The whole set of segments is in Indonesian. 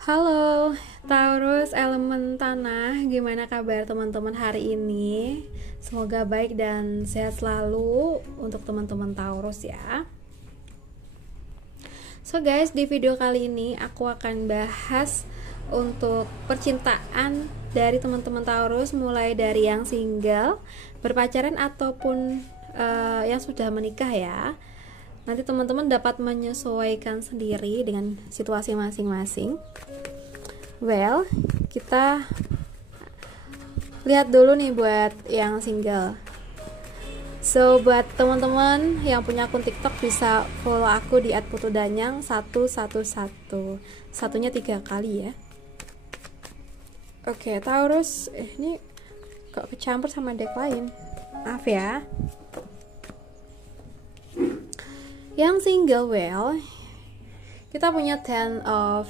Halo, Taurus elemen tanah, gimana kabar teman-teman hari ini? Semoga baik dan sehat selalu untuk teman-teman Taurus ya. So guys, di video kali ini aku akan bahas untuk percintaan dari teman-teman Taurus, mulai dari yang single, berpacaran ataupun yang sudah menikah ya. Nanti teman-teman dapat menyesuaikan sendiri dengan situasi masing-masing. Well, kita lihat dulu nih buat yang single. So, buat teman-teman yang punya akun TikTok bisa follow aku di @putudanyang111. Satunya 3 kali ya. Oke, Taurus, ini kok kecampur sama deck lain. Maaf ya. Yang single, well, kita punya Ten of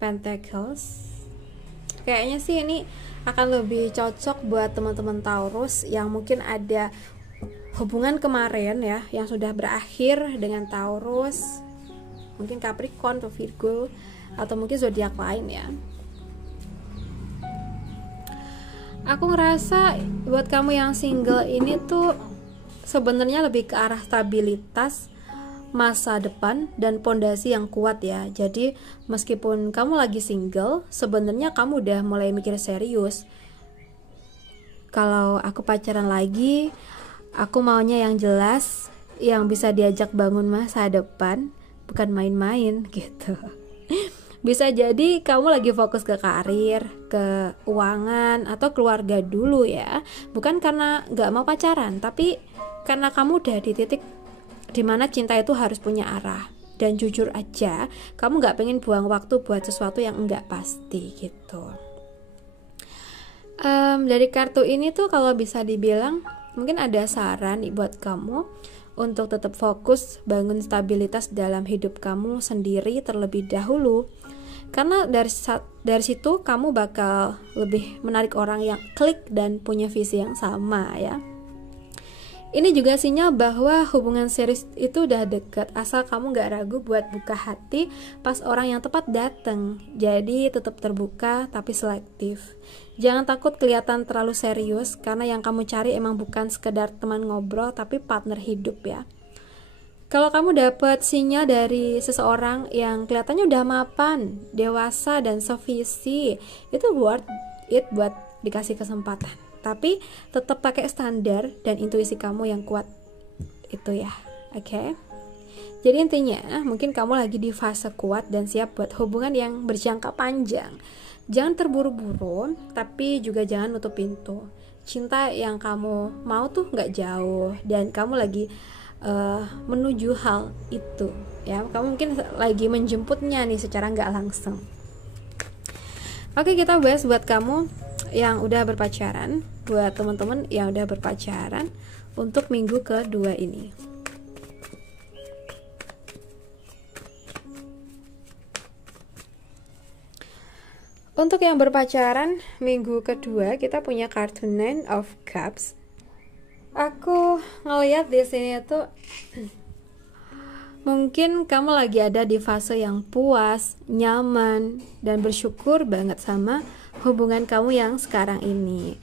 Pentacles. Kayaknya sih ini akan lebih cocok buat teman-teman Taurus yang mungkin ada hubungan kemarin ya, yang sudah berakhir dengan Taurus, mungkin Capricorn atau Virgo, atau mungkin zodiak lain ya. Aku ngerasa buat kamu yang single ini tuh sebenarnya lebih ke arah stabilitas masa depan dan pondasi yang kuat ya. Jadi meskipun kamu lagi single, sebenarnya kamu udah mulai mikir serius. Kalau aku pacaran lagi, aku maunya yang jelas, yang bisa diajak bangun masa depan, bukan main-main gitu. Bisa jadi kamu lagi fokus ke karir, ke keuangan, atau keluarga dulu ya. Bukan karena gak mau pacaran, tapi karena kamu udah di titik dimana cinta itu harus punya arah. Dan jujur aja, kamu gak pengen buang waktu buat sesuatu yang enggak pasti gitu. Dari kartu ini tuh kalau bisa dibilang mungkin ada saran buat kamu untuk tetap fokus bangun stabilitas dalam hidup kamu sendiri terlebih dahulu. Karena dari situ kamu bakal lebih menarik orang yang klik dan punya visi yang sama ya. Ini juga sinyal bahwa hubungan serius itu udah deket, asal kamu gak ragu buat buka hati pas orang yang tepat dateng. Jadi tetap terbuka tapi selektif. Jangan takut kelihatan terlalu serius, karena yang kamu cari emang bukan sekedar teman ngobrol tapi partner hidup ya. Kalau kamu dapet sinyal dari seseorang yang kelihatannya udah mapan, dewasa dan sevisi, itu worth it buat dikasih kesempatan. Tapi tetap pakai standar dan intuisi kamu yang kuat itu ya, oke? Jadi intinya mungkin kamu lagi di fase kuat dan siap buat hubungan yang berjangka panjang. Jangan terburu-buru, tapi juga jangan nutup pintu. Cinta yang kamu mau tuh gak jauh, dan kamu lagi menuju hal itu ya. Kamu mungkin lagi menjemputnya nih secara gak langsung. Oke, kita bahas buat kamu yang udah berpacaran, buat teman-teman yang udah berpacaran untuk minggu kedua ini. Untuk yang berpacaran minggu kedua kita punya kartu Nine of Cups. Aku ngelihat di sini tuh mungkin kamu lagi ada di fase yang puas, nyaman, dan bersyukur banget sama hubungan kamu yang sekarang ini.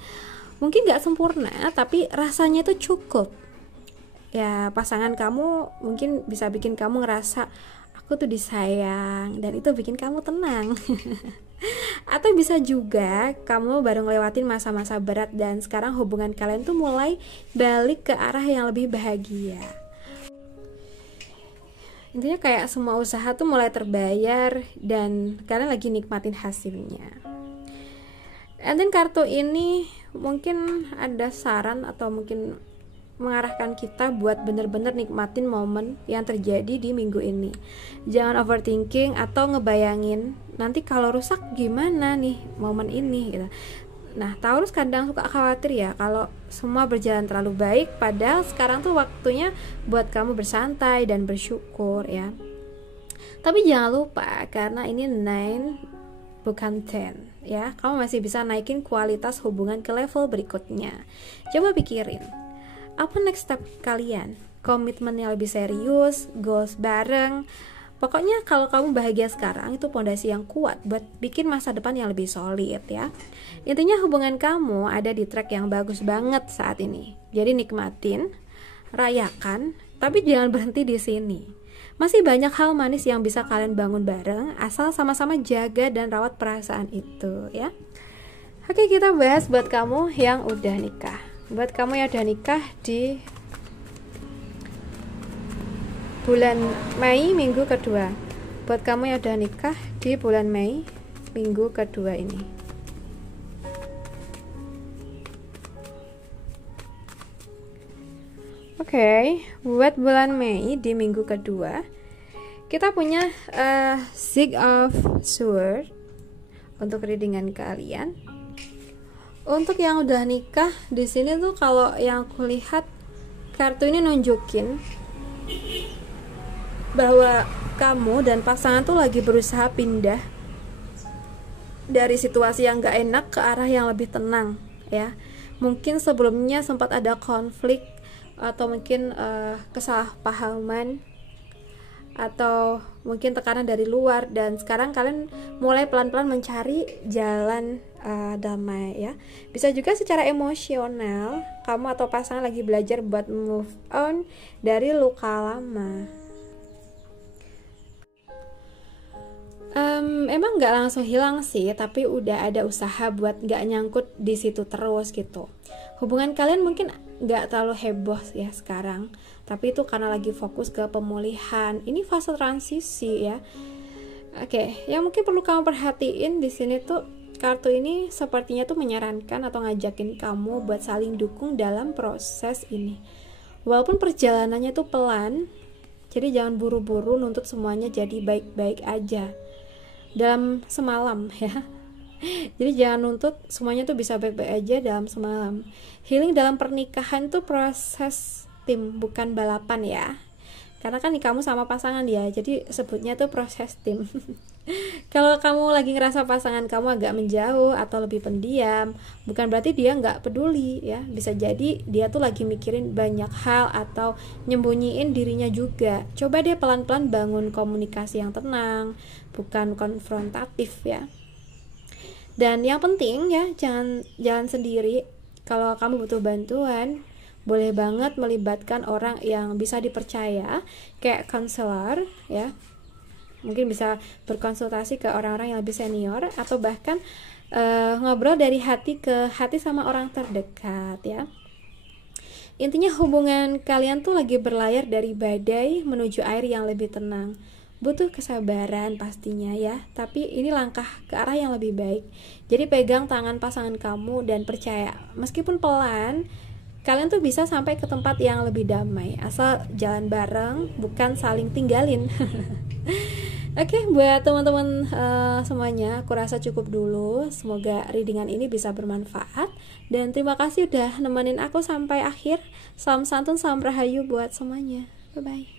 Mungkin gak sempurna, tapi rasanya itu cukup. Ya, pasangan kamu mungkin bisa bikin kamu ngerasa aku tuh disayang, dan itu bikin kamu tenang. Atau bisa juga kamu baru ngelewatin masa-masa berat dan sekarang hubungan kalian tuh mulai balik ke arah yang lebih bahagia. Intinya kayak semua usaha tuh mulai terbayar dan kalian lagi nikmatin hasilnya. And then kartu ini mungkin ada saran atau mungkin mengarahkan kita buat bener-bener nikmatin momen yang terjadi di minggu ini. Jangan overthinking atau ngebayangin nanti kalau rusak gimana nih momen ini gitu. Nah, Taurus kadang suka khawatir ya kalau semua berjalan terlalu baik, padahal sekarang tuh waktunya buat kamu bersantai dan bersyukur ya. Tapi jangan lupa, karena ini 9 bukan 10 ya, kamu masih bisa naikin kualitas hubungan ke level berikutnya. Coba pikirin, apa next step kalian? Komitmen yang lebih serius, goals bareng, Pokoknya kalau kamu bahagia sekarang, itu pondasi yang kuat buat bikin masa depan yang lebih solid ya. Intinya hubungan kamu ada di track yang bagus banget saat ini. Jadi nikmatin, rayakan, tapi jangan berhenti di sini. Masih banyak hal manis yang bisa kalian bangun bareng, asal sama-sama jaga dan rawat perasaan itu ya. Oke, kita bahas buat kamu yang udah nikah. Buat kamu yang udah nikah di bulan Mei minggu kedua. Buat kamu yang udah nikah di bulan Mei minggu kedua ini. Oke, buat bulan Mei di minggu kedua kita punya Six of Swords untuk readingan kalian. Untuk yang udah nikah di sini tuh kalau yang aku lihat kartu ini nunjukin bahwa kamu dan pasangan tuh lagi berusaha pindah dari situasi yang gak enak ke arah yang lebih tenang ya. Mungkin sebelumnya sempat ada konflik atau mungkin kesalahpahaman atau mungkin tekanan dari luar, dan sekarang kalian mulai pelan-pelan mencari jalan damai ya. Bisa juga secara emosional kamu atau pasangan lagi belajar buat move on dari luka lama. Emang nggak langsung hilang sih, tapi udah ada usaha buat nggak nyangkut di situ terus gitu. Hubungan kalian mungkin nggak terlalu heboh ya sekarang, tapi itu karena lagi fokus ke pemulihan. Ini fase transisi ya. Oke, yang mungkin perlu kamu perhatiin di sini tuh, kartu ini sepertinya tuh menyarankan atau ngajakin kamu buat saling dukung dalam proses ini. Walaupun perjalanannya tuh pelan, jadi jangan buru-buru nuntut semuanya jadi baik-baik aja dalam semalam ya. Jadi jangan nuntut semuanya tuh bisa baik-baik aja dalam semalam. Healing dalam pernikahan tuh proses tim, bukan balapan ya. Karena kan kamu sama pasangan ya, jadi sebutnya tuh proses tim. Kalau kamu lagi ngerasa pasangan kamu agak menjauh atau lebih pendiam, bukan berarti dia nggak peduli ya. Bisa jadi dia tuh lagi mikirin banyak hal atau nyembunyiin dirinya juga. Coba deh pelan-pelan bangun komunikasi yang tenang, bukan konfrontatif ya. Dan yang penting ya, jangan sendiri. Kalau kamu butuh bantuan, boleh banget melibatkan orang yang bisa dipercaya, kayak konselor ya. Mungkin bisa berkonsultasi ke orang-orang yang lebih senior, atau bahkan ngobrol dari hati ke hati sama orang terdekat ya. Intinya hubungan kalian tuh lagi berlayar dari badai menuju air yang lebih tenang. Butuh kesabaran pastinya ya, tapi ini langkah ke arah yang lebih baik. Jadi pegang tangan pasangan kamu dan percaya, meskipun pelan, kalian tuh bisa sampai ke tempat yang lebih damai. Asal jalan bareng, bukan saling tinggalin. Oke, buat teman-teman semuanya, aku rasa cukup dulu. Semoga readingan ini bisa bermanfaat. Dan terima kasih udah nemenin aku sampai akhir. Salam santun, salam rahayu buat semuanya. Bye-bye.